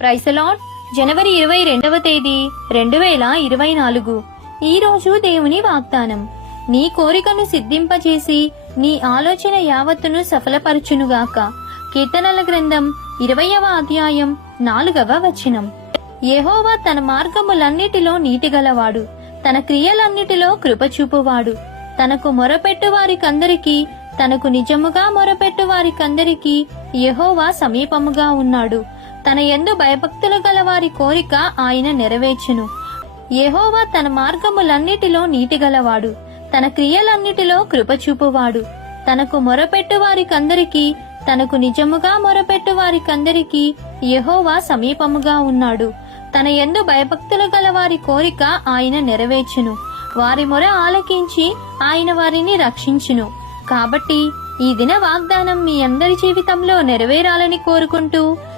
ప్రైసలాడ్ జనవరి ఇరవై రెండవ తేదీ రెండు వేల ఇరవై నాలుగు. ఈ రోజు దేవుని వాగ్దానం. నీ కోరికను సిద్ధింపచేసి నీ ఆలోచన యావత్తును సఫలపరచునుగాక. కీర్తనల గ్రంథం ఇరవయవ అధ్యాయం నాలుగవ వచనం. యహోవా తన మార్గములన్నిటిలో నీతిగలవాడు. తన క్రియలన్నిటిలో కృపచూపువాడు. తనకు మొరపెట్టు వారికందరికీ తనకు నిజముగా మొరపెట్టు వారికందరికీ యహోవా సమీపముగా ఉన్నాడు. తన ఎందు భయభక్తులు గల వారి కోరిక ఆయన నెరవేర్చును. యహోవా తన మార్గములన్నిటిలో నీతిగలవాడు తన క్రియలన్నిటిలో కృపచూపువాడు తనకు మొరపెట్టు వారికందరికీ తనకు నిజముగా మొరపెట్టు వారికందరికీ యహోవా సమీపముగా ఉన్నాడు. తన ఎందు భయభక్తులు గల వారి కోరిక ఆయన నెరవేర్చును. వారి మొర ఆలకించి ఆయన వారిని రక్షించును. కాబట్టి ఈ దిన వాగ్దానం మీ అందరి జీవితంలో నెరవేరాలని కోరుకుంటూ